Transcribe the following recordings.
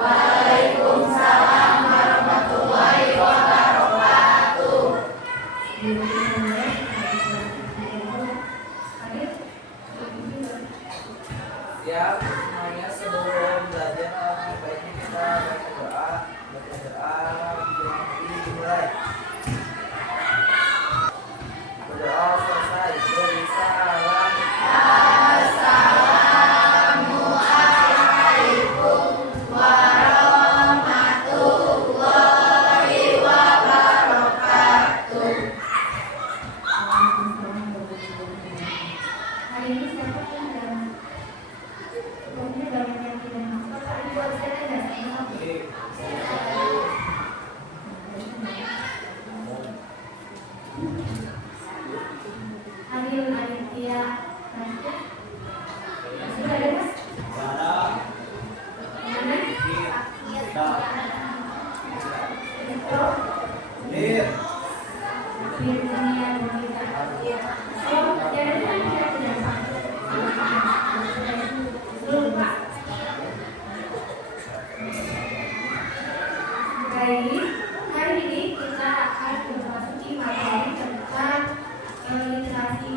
Waalaikumsalam warahmatullahi wabarakatuh. Siap semuanya, sebelum belajar baiknya kita baca doa dimulai. Berdoa selesai beri salam. Assalamualaikum warahmatullahi wabarakatuh. Hari ini siapa yang dalam pokoknya dalam yang tidak masuk hari buat saya ada Adil Aditya Nasya sudah ada mas? Mana? Itu Virginia Bonita. Oh, jadi kan tidak lupa. Baik, hari ini kita akan memasuki materi tentang literasi.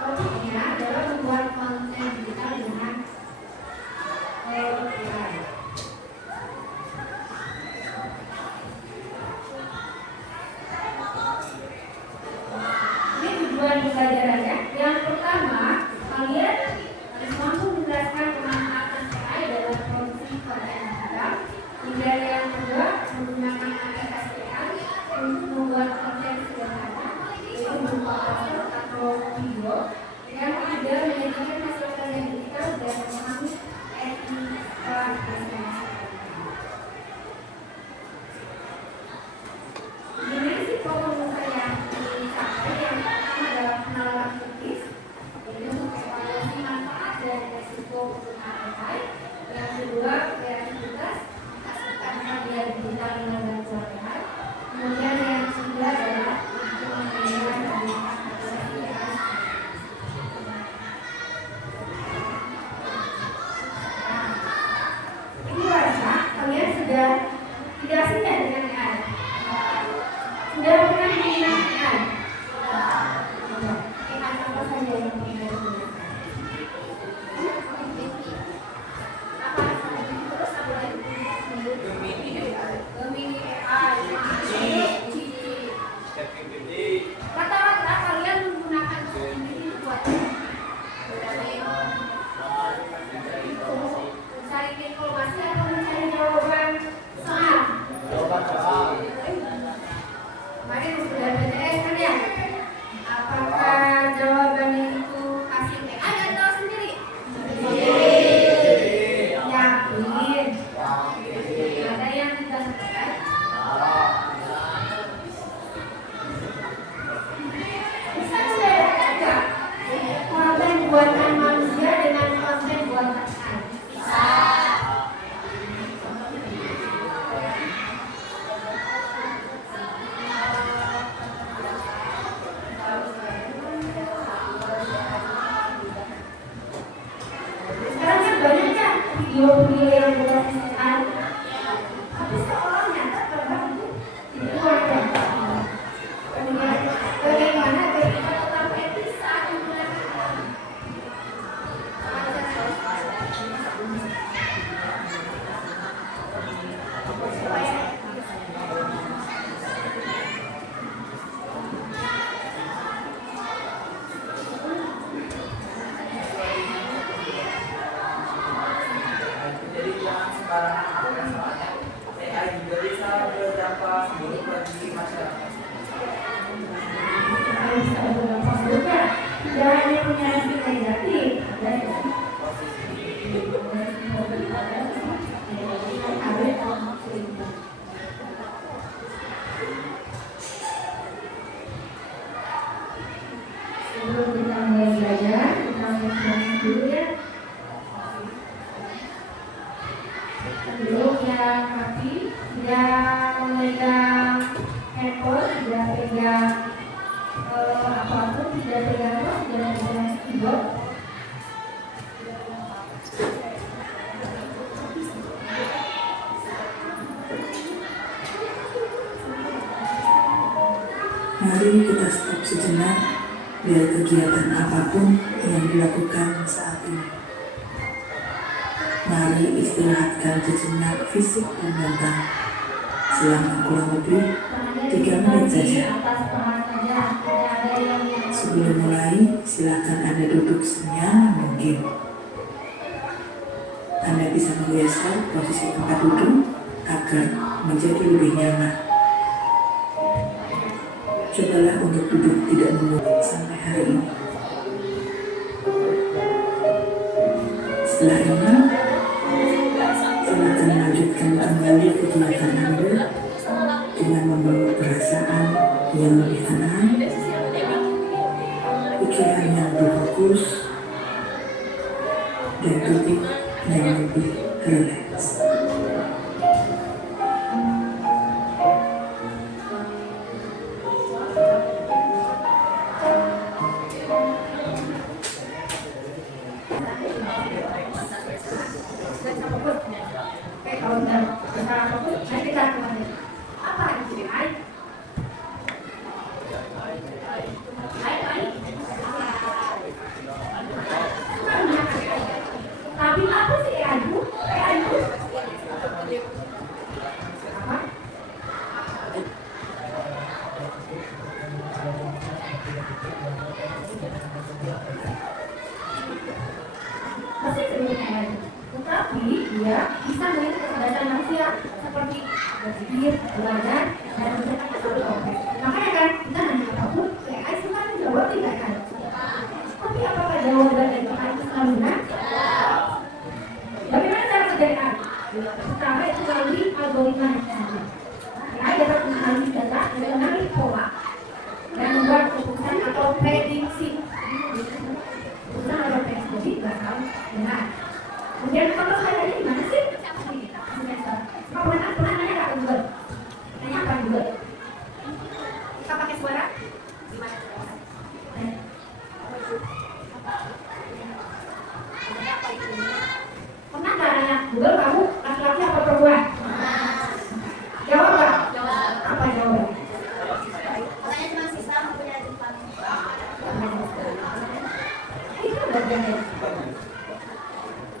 Topiknya adalah membuat konten digital dengan AI. Ini tujuan pembelajarannya. Yang pertama, kalian harus mampu menjelaskan pemanfaatan AI dalam produksi konten digital. Kemudian yang kedua, menggunakan aplikasi AI untuk membuat konten sederhana, yaitu berupa poster atau video. Yang ketiga, menyajikan hasil karya digital dan memahami etika berkelanjutan. Gimana sih konklusi yang dicapai? Yang pertama adalah penalaran kritis, yaitu mengevaluasi manfaat dan risiko penggunaan AI. Yang kedua, kreativitas, menghasilkan karya digital dengan bantuan AI. Kemudian yang ketiga adalah untuk mengenal dan menggunakan aplikasi AI. Ini rasa kalian sudah tidak asing ya dengan AI? Sudah pernah menggunakan AI? Apa saja yang pernah digunakan? Apa saja? Terus apa lagi? Gemini AI, rata-rata kalian menggunakan Gemini buat mencari informasi atau mencari jawaban soal. Kemarin sudah BTS kan ya? Apakah jawabannya itu hasil AI atau sendiri? Yakin. Ada yang tidak sepakat? Bisa membedakan nggak konten buatan manusia dengan konten buatan AI? Bisa. Sekarang kan banyak ya video-video yang berbasis AI, tapi seolah nyata bahwa itu ada. Kemudian bagaimana kita tetap etis saat menggunakan AI? Jadi jangan sembarangan Mari kita stop sejenak dari kegiatan apapun yang dilakukan saat ini. Mari istirahatkan sejenak fisik dan mental selama kurang lebih 3 menit saja. Sebelum mulai, silakan Anda duduk senyaman mungkin. Anda bisa menggeser posisi tempat duduk agar menjadi lebih nyaman. Cobalah untuk duduk tidak menunduk sampai hari ini. Setelah ini, silakan melanjutkan kembali kegiatan Anda dengan membawa perasaan yang lebih tenang, pikiran yang berfokus, dan tubuh yang lebih rileks. Tapi apa sih ayu? Ayu? Apa? Masih sebenarnya ayu. Tetapi dia bisa melihat kecerdasan manusia seperti berpikir, belajar, dan menceritakan satu topik. Makanya kan kita nanya apapun, AI suka menjawab tidak kan? Tapi apakah jawaban dari AI itu selalu benar? Bagaimana cara kerja AI? Pertama itu melalui algoritma yang sama. AI dapat menganalisis data dan mengenali pola dan membuat keputusan atau prediksi. Keputusan atau prediksi bakal benar. Kemudian kalau saya ini gimana sih? Kau pernah nanya nggak ke Google? Nanya apa Google? Kita pakai suara? Gimana? Pernah nggak nanya Google kamu laki-laki apa perempuan? Jawab nggak? Jawab. Apa jawabannya? Katanya cuma sisa punya Jepang. Itu bagian dari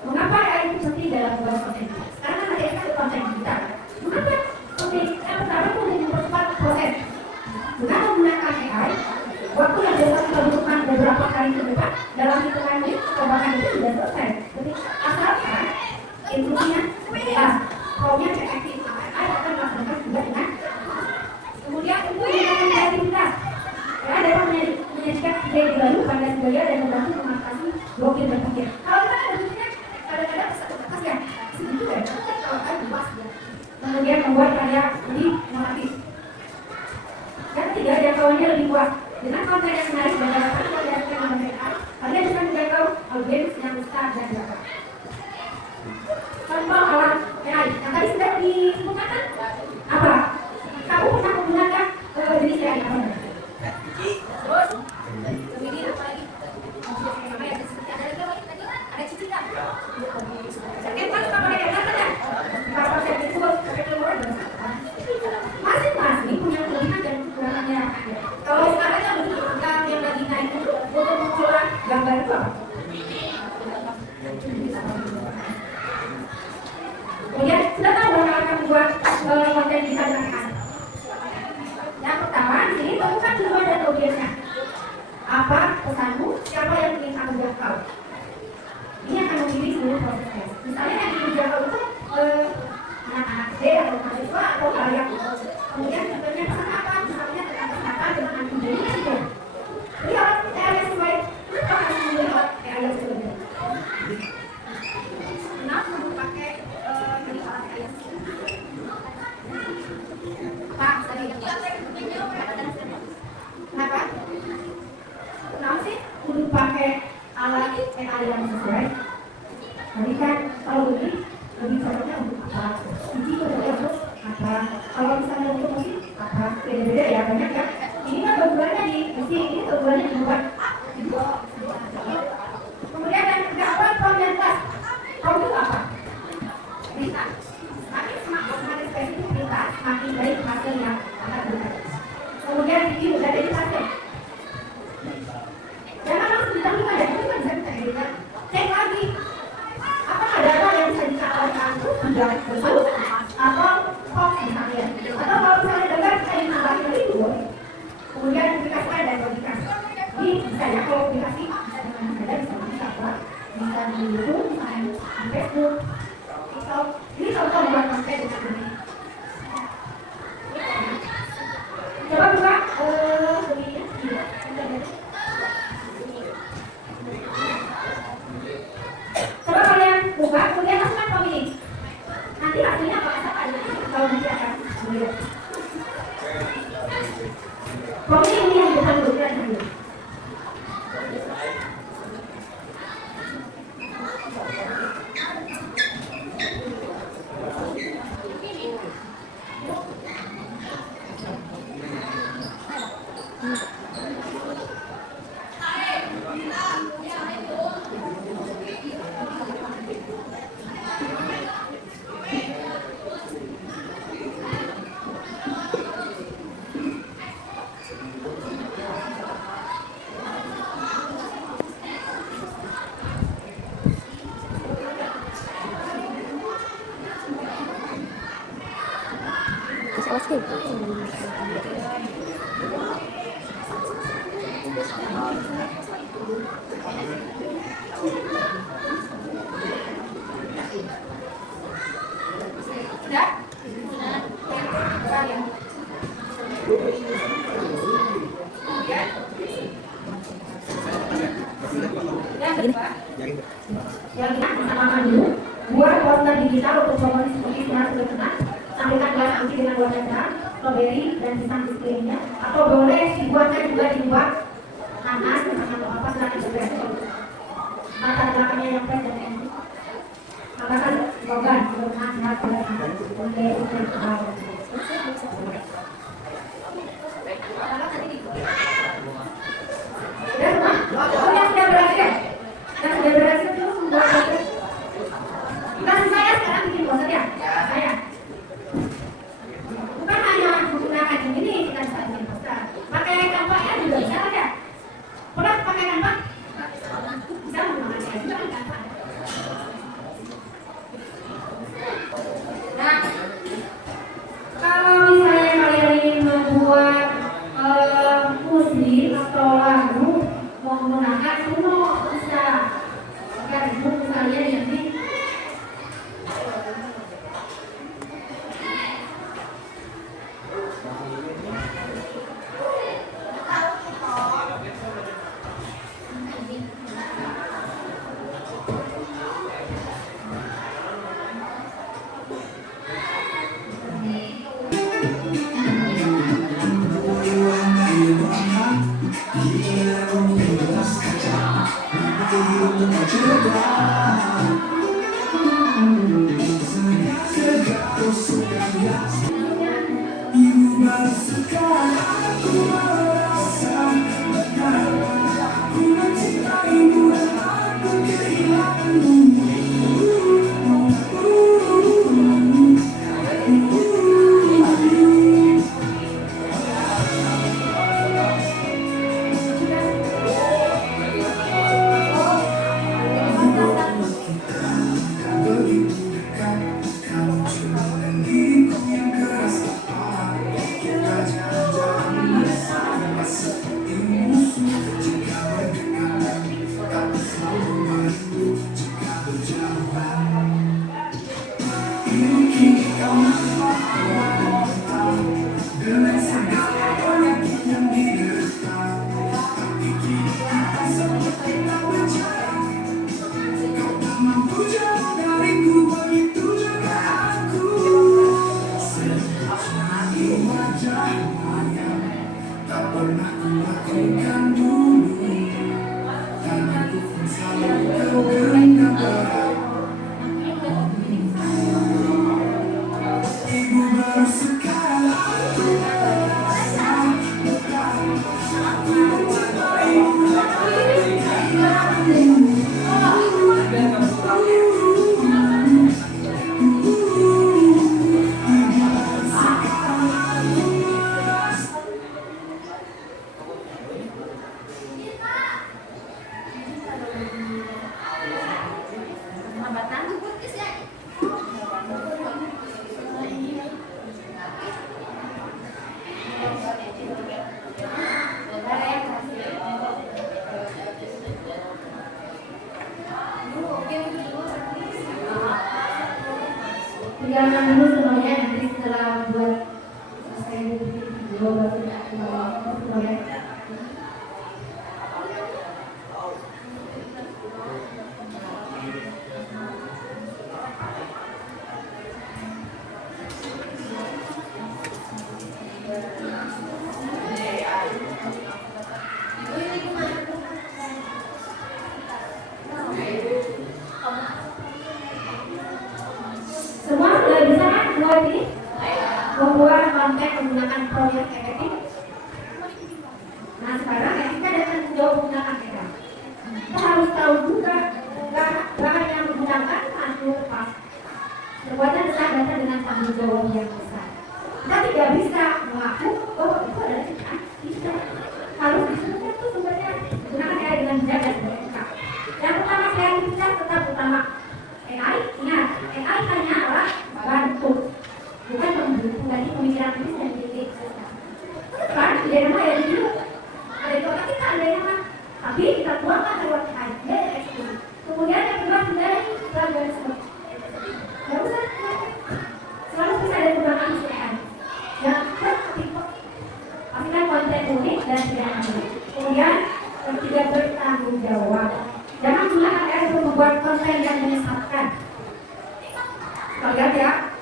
mengapa AI itu penting dalam membuat konten? Karena nanti kan ada konten digital. Mengapa konten yang pertama itu untuk mempercepat proses? Dengan menggunakan AI, waktu yang biasa kita butuhkan beberapa kali ke depan dalam hitungan menit atau bahkan itu sudah selesai. Jadi asalkan instruksinya jelas, promnya efektif, AI akan melaksanakan juga dengan. Kemudian untuk menggunakan kreativitas, AI dapat menyajikan ide baru pada budaya dan membantu mengatasi blokir berpikir. Kalau kita berpikirnya kadang-kadang kertas ya, segitu ya, kalau AI luas ya. Kemudian membuat karya lebih inovatif. Yang ketiga, jangkauannya lebih luas. Dengan konten yang menarik dan dapat dikreasikan oleh AI, kalian bisa menjangkau audiens yang besar dan dapat. Contoh alat AI yang tadi sudah disebutkan kan? Apa? Kamu pernah menggunakan jenis AI apa? Terus, kemudian apa lagi? Sama yang seperti ada lagi apa tadi? Ada cici kan? Sakit kan suka pakai yang kan ya? Kalau saya disebut pakai keluar masing-masing punya kelebihan dan kekurangannya. Kalau sekarang yang lagi naik itu untuk mengelola gambar itu apa? Kemudian sudah tahu bahwa akan membuat konten kita dengan AI. Yang pertama di sini temukan tujuan dan audiensnya. Apa pesanmu? Siapa yang ingin kamu jangkau? Ini akan memilih seluruh prosesnya. Misalnya yang ingin dijangkau itu anak-anak SD atau mahasiswa atau karya. Kemudian contohnya pesan apa? Misalnya tentang kesehatan dengan antibiotik gitu. Jadi orang AI yang sesuai, kenapa harus memilih AI yang sesuai? Kenapa perlu pakai dari orang AI yang sesuai? Pak, tadi kenapa? Kenapa sih perlu pakai alat AI yang sesuai? Tadi kan kalau begini lebih cocoknya untuk apa? Cici cocoknya untuk apa? Kalau bilang betul atau hoax misalnya. Atau kalau misalnya dengar kita dinambahin lagi itu boleh. Kemudian publikasikan dan bagikan. Jadi bisa ya kalau publikasi bisa dengan mudah bisa apa? Bisa di YouTube, bisa di Facebook, TikTok. Ini contoh buat konten dengan ini. Coba buka begini. Coba kalian buka, kemudian masukkan pemilih. Nanti hasilnya apakah sama ada kalau nanti akan melihat. Pemilih ini yang bukan berukuran dulu. Yang kita samakan dulu, buat poster digital untuk promosi seperti sinar sudah pernah, tampilkan gelas anti dengan warna terang, strawberry dan pisang di sekelilingnya, atau boleh dibuatnya juga dibuat nanas atau apa silakan bergerak. Latar belakangnya yang fresh dan enak. Tambahkan slogan bermakna sinar sudah pernah, boleh untuk bawah. Sudah semua? Oh yang sudah berhasil? Yang sudah berhasil itu membuat poster. Bukan saya sekarang bikin poster ya? Saya. Bukan hanya menggunakan ini kita bisa bikin poster. Pakai Canva ya juga bisa kan ya? Pernah pakai Canva? Bisa menggunakan saya juga kan Canva. Nah, kalau misalnya kalian ingin membuat musik atau lagu menggunakan Suno bisa. Agar itu kalian nanti Dijalankan dulu semuanya, nanti setelah buat selesai video baru tidak keluar. Semua sudah bisa kan buat ini? Membuat konten menggunakan proyek efektif. Nah sekarang ya kita datang jauh menggunakan kita. Kita harus tahu juga bahan yang menggunakan masuk pas. Perbuatan besar datang dengan tanggung jawab yang besar. Kita tidak bisa mengaku bahwa itu adalah kita. Kita harus disebutkan itu sumbernya menggunakan AI dengan bijak dan beretika. Yang pertama kreativitas tetap utama. AI, ingat, AI hanya alat bantu, bukan mendukung lagi pemikiran kritis dan kritik. Kan, ada nama ya di situ, ada di otak kita, ada nama, tapi kita tuangkan lewat AI, dia eksekusi. Kemudian yang kedua sudah pelajaran semua. Gak usah, selalu bisa ada perubahan AI. Yang ketiga, pastikan konten unik dan tidak unik. Kemudian ketiga bertanggung jawab. Jangan gunakan AI untuk membuat konten yang menyesatkan. Lihat ya,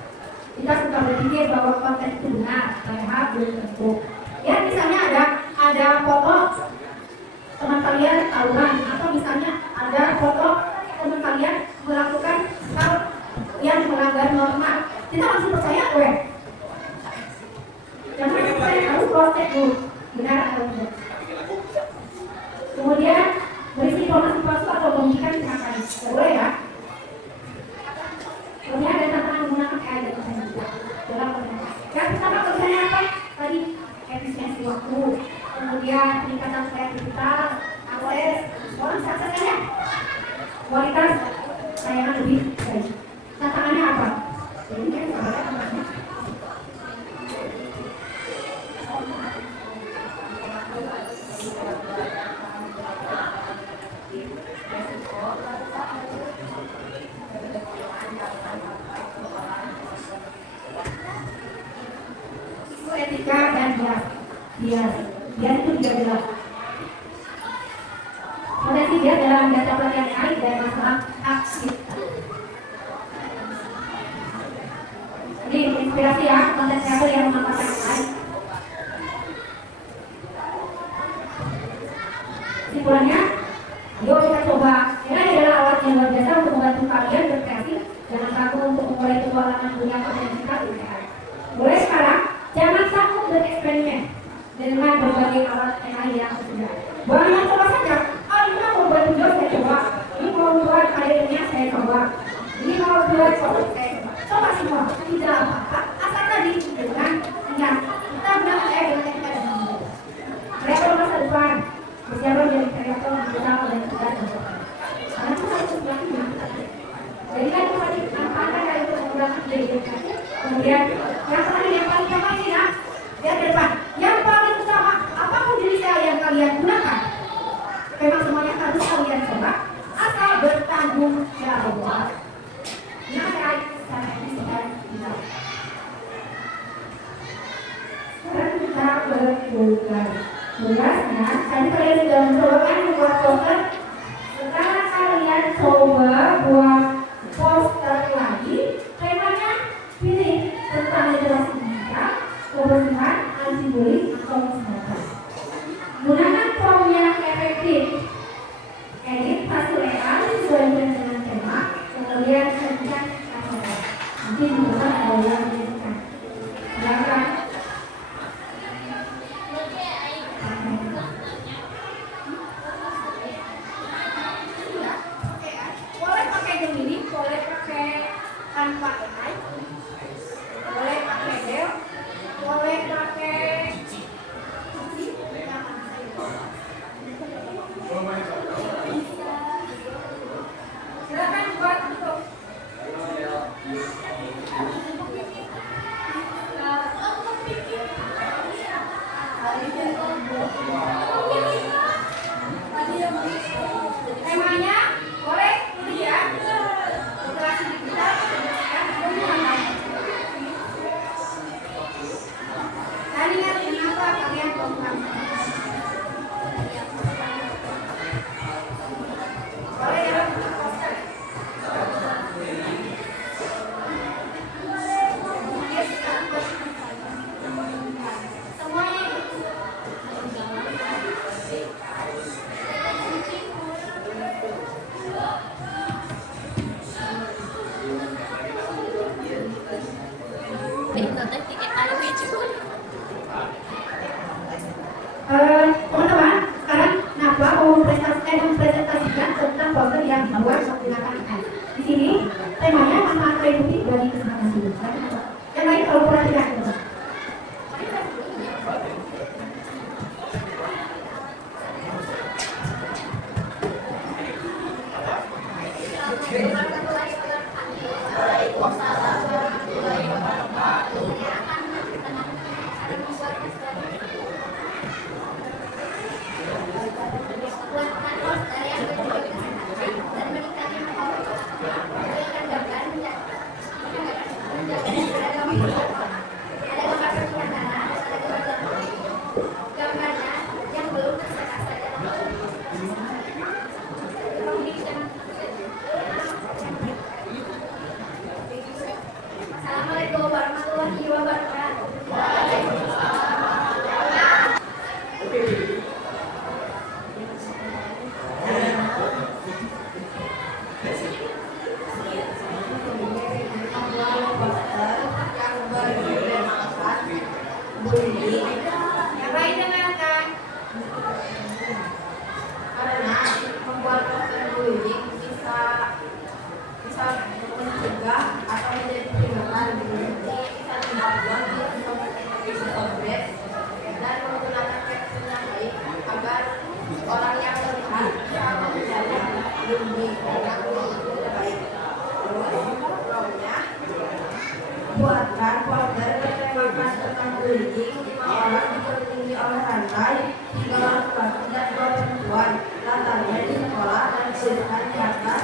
kita suka berpikir bahwa konten itu benar, padahal belum tentu. Ya misalnya ada foto teman kalian tawuran, atau misalnya ada foto teman kalian melakukan hal yang melanggar norma. Kita langsung percaya, weh. Jangan percaya, harus cross check dulu, benar atau tidak. Kemudian berisi informasi palsu atau memberikan tindakan, boleh ya. Kemudian ada tantangan menggunakan AI dan konten dalam komunikasi. Yang pertama kerjanya apa? Tadi efisiensi waktu, kemudian peningkatan kreativitas, akses, orang saksanya, kualitas layanan lebih baik. Tantangannya apa? Jadi kan tantangannya. Etika dan bias itu tidak jelas. Potensi bias dalam data pelatihan AI dan masalah aksi. Ini inspirasi ya, konten kreator yang memanfaatkan AI. Kesimpulannya, yuk kita coba. AI adalah alat yang luar biasa untuk membantu kalian berkreasi. Jangan takut untuk memulai petualangan dunia potensial di AI. Mulai sekarang, jangan takut bereksperimen dengan berbagai alat AI yang tersedia. Bukan yang coba saja. Oh ini mau buat video saya coba. Ini mau buat karirnya saya coba. Ini mau buat foto saya coba. Coba semua. Tidak apa-apa. Asal tadi dengan ingat kita gunakan AI dengan etika dan tanggung jawab. Kreator masa depan bersiap menjadi kreator digital dan cerdas dan sukses. Karena kita harus belajar. Jadi kan kita manfaatkan dari untuk menggunakan ide kreatif. Kemudian yang terakhir yang paling gampang ini ya, lihat ke depan. Yang paling utama, apapun jenis AI yang kalian gunakan, memang semuanya harus kalian coba, asal bertanggung jawab. Nah, AI secara etis dan tidak. Sekarang kita bertugas. Tugasnya, tadi kalian sudah mencoba membuat poster. Sekarang kalian coba buat poster lagi. Temanya pilih tentang literasi digital, kebersihan, anti bullying, atau kesehatan. Gunakan prompt yang efektif. Edit hasil AI sesuai dengan tema, kemudian sajikan kamera. Nanti dibuat ada yang menjadikan. Silakan. Boleh pakai Gemini, boleh pakai tanpa AI, boleh pakai Del, boleh pakai silakan buat untuk Teman-teman, sekarang Najwa mau mempresentasikan tentang poster yang dibuat menggunakan AI. Di sini temanya manfaat mengikuti bagi kesehatan hidup. Yang lain kalau perhatikan, teman-teman. Assalamualaikum warahmatullahi wabarakatuh. Yang lain dengarkan. Karena membuat poster bullying bisa mencegah atau menjadi peringatan bisa dilakukan untuk progres dan menggunakan caption yang baik agar orang yang melihat bisa menghindari bullying karena bullying itu tidak baik. Terus pokoknya buatkan poster bertemakan tentang bullying 5 orang dikelilingi oleh rantai 3 laki-laki dan 2 perempuan. Latarnya di sekolah dan disediakan di atas.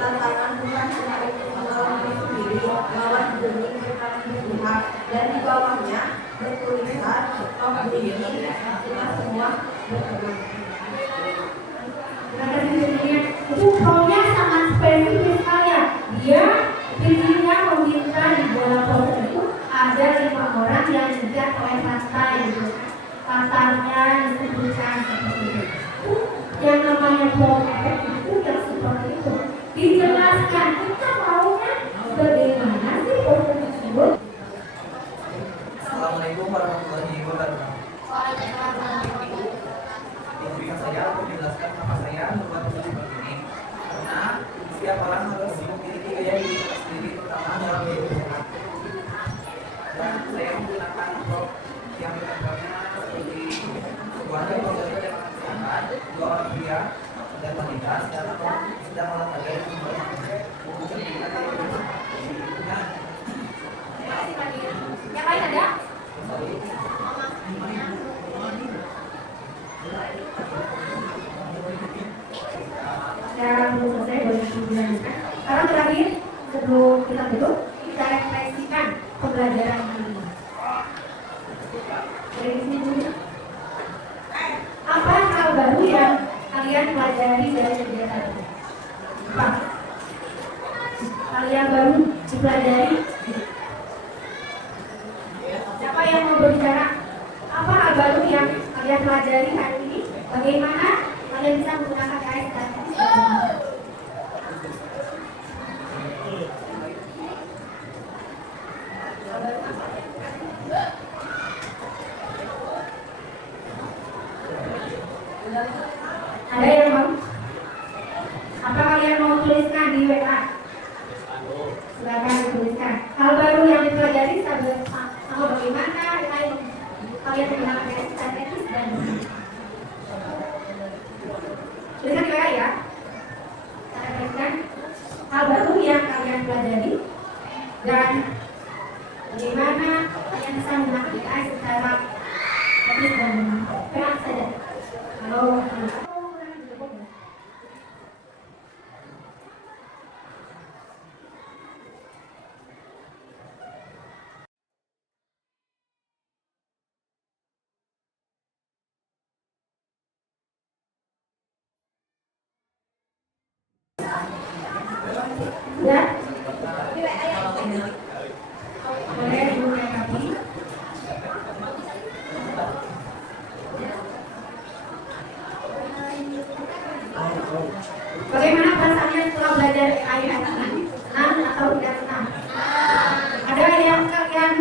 Tantangan bukan hanya untuk melawan diri sendiri, lawan bullying berkali berpihak, dan di bawahnya bertulisan stop bullying. Kita semua berteman. Terima kasih Virginia. Itu pronya sangat spesifik sekali ya. Dia Virginia meminta di dalam poster itu ada 5 orang yang diikat oleh rantai gitu. Latarnya disebutkan seperti itu. Yang namanya bom efek itu yang seperti itu. Dijelaskan kita maunya bagaimana sih poster tersebut. Assalamualaikum warahmatullahi wabarakatuh. Izinkan saya untuk menjelaskan kenapa saya membuat poster seperti ini. Karena setiap orang harus memiliki gaya hidup sendiri, terutama dalam hidup sehat. Dan saya menggunakan prop yang gambarnya seperti sebuah poster yang kesehatan, 2 orang pria dan wanita sedang olahraga yang buku sertifikat nah, Yang lain ada? Sekarang belum selesai boleh dilanjutkan. Sekarang terakhir sebelum kita tutup kita refleksikan pembelajaran ini. Dari sini dulu. Apa hal baru yang kalian pelajari dari kegiatan ini? Apa? Hal yang baru dipelajari? Siapa yang mau berbicara? Apa hal baru yang kalian pelajari hari ini? Bagaimana kalian bisa menggunakan AI secara efisien? Ada yang mau? Apa kalian mau tuliskan di WA? Silakan dituliskan. Hal baru yang dipelajari sama bagaimana kalian menggunakan AI secara etis dan tuliskan di WA ya. Kita refleksikan hal baru yang kalian pelajari dan bagaimana kalian bisa menggunakan AI secara etis dan benar saja. Kalau ya, boleh dilengkapi. Bagaimana perasaannya setelah belajar AI hari ini? Senang atau tidak senang? Ada yang kalian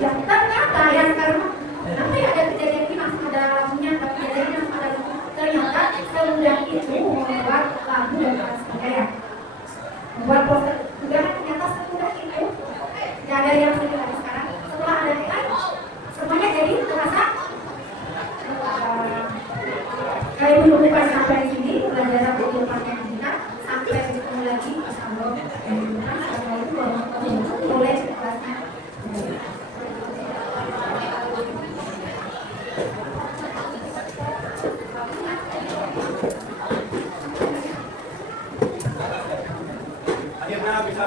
Ya ternyata ya sekarang kenapa ya ada kejadian ini langsung ada lagunya, ada kejadian ini langsung ada lagu. Ternyata semudah itu membuat lagu dan sebagainya. Membuat poster juga kan ternyata semudah itu. Gak ada yang sulit lagi sekarang. Setelah ada AI, semuanya jadi terasa kayak belum pas sampai sini pelajaran untuk pakai kita sampai ketemu lagi sama setelah itu baru mulai kelasnya. Akhirnya bisa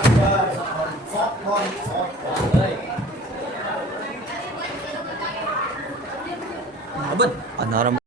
sok Abad, ano